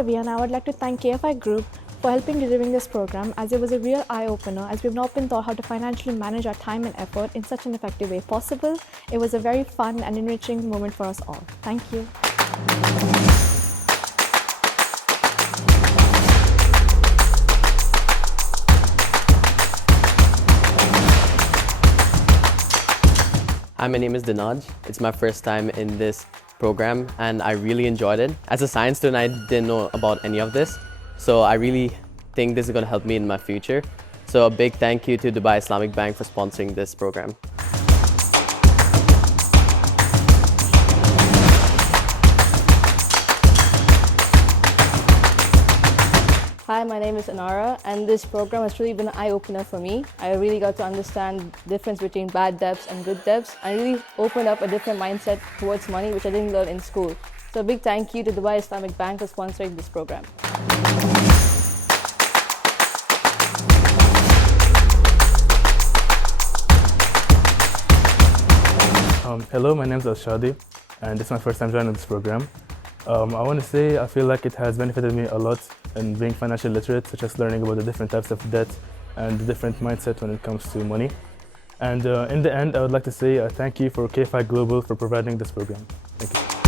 Savi, and I would like to thank KFI Group for helping delivering this program, as it was a real eye-opener, as we've not been taught how to financially manage our time and effort in such an effective way possible. It was a very fun and enriching moment for us all. Thank you. Hi, my name is Dinaj. It's my first time in this program and I really enjoyed it. As a science student, I didn't know about any of this, so I really think this is going to help me in my future. So a big thank you to Dubai Islamic Bank for sponsoring this program. Hi, my name is Anara, and this program has really been an eye-opener for me. I really got to understand the difference between bad debts and good debts, and really opened up a different mindset towards money, which I didn't learn in school. So a big thank you to Dubai Islamic Bank for sponsoring this program. Hello, my name is Al-Shadi, and it's my first time joining this program. I want to say I feel like it has benefited me a lot in being financially literate, such as learning about the different types of debt and the different mindset when it comes to money. And in the end, I would like to say thank you for KFI Global for providing this program. Thank you.